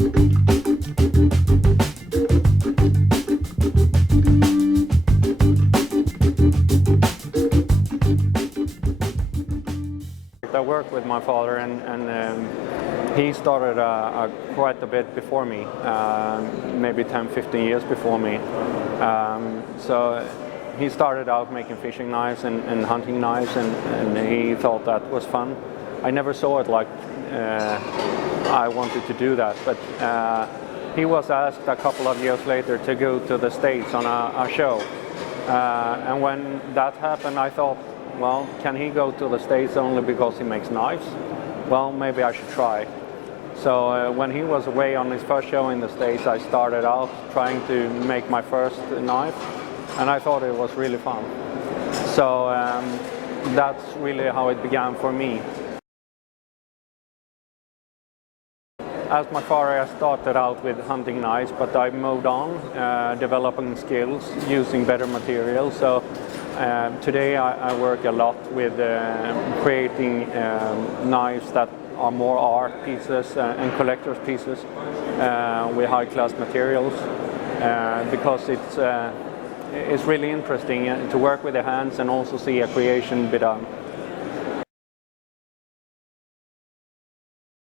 I worked with my father, and he started quite a bit before me, maybe 10-15 years before me. So he started out making fishing knives and hunting knives, and he thought that was fun. I never saw it like I wanted to do that, but he was asked a couple of years later to go to the States on a show. And when that happened, I thought, well, can he go to the States only because he makes knives? Well, maybe I should try. So when he was away on his first show in the States, I started out trying to make my first knife, and I thought it was really fun. So that's really how it began for me. As my father, I started out with hunting knives, but I moved on, developing skills, using better materials. So today I work a lot with creating knives that are more art pieces and collector's pieces with high-class materials, because it's really interesting to work with the hands and also see a creation be done.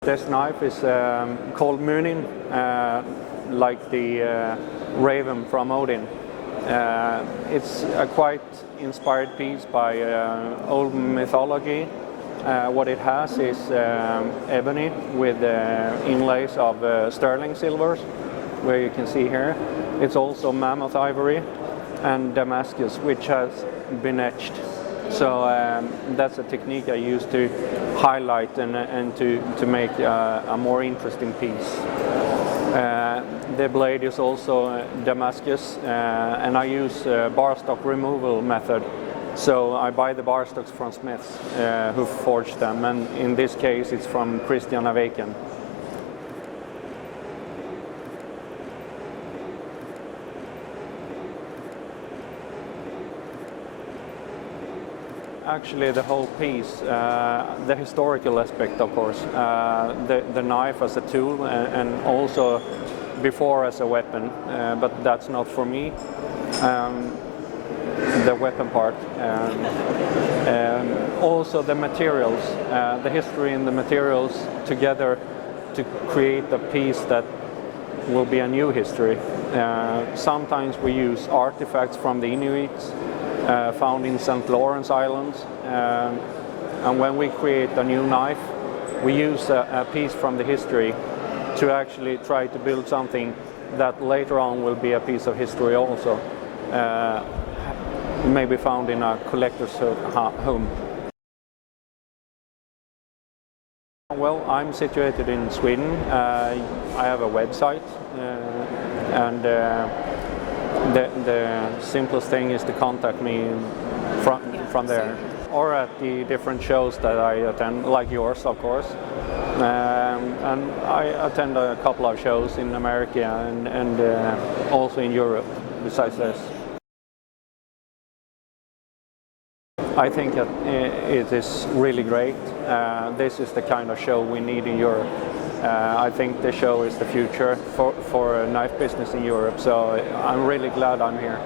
This knife is called Munin, like the raven from Odin. It's a quite inspired piece by old mythology. What it has is ebony with inlays of sterling silvers, where you can see here. It's also mammoth ivory and Damascus, which has been etched. So that's a technique I use to highlight and to make a more interesting piece. The blade is also Damascus, and I use bar stock removal method. So I buy the bar stocks from smiths who forge them, and in this case it's from Christian Aveken. Actually, the whole piece, the historical aspect, of course, the knife as a tool, and also before as a weapon, but that's not for me. The weapon part, also the materials, the history and the materials together to create a piece that will be a new history. Sometimes we use artifacts from the Inuits, found in St. Lawrence Islands, and when we create a new knife, we use a piece from the history to actually try to build something that later on will be a piece of history also, maybe found in a collector's home. Well, I'm situated in Sweden. I have a website, and the simplest thing is to contact me from there, or at the different shows that I attend, like yours, of course. And I attend a couple of shows in America and also in Europe, besides this. I think that it is really great. This is the kind of show we need in Europe. I think the show is the future for knife business in Europe, so I'm really glad I'm here.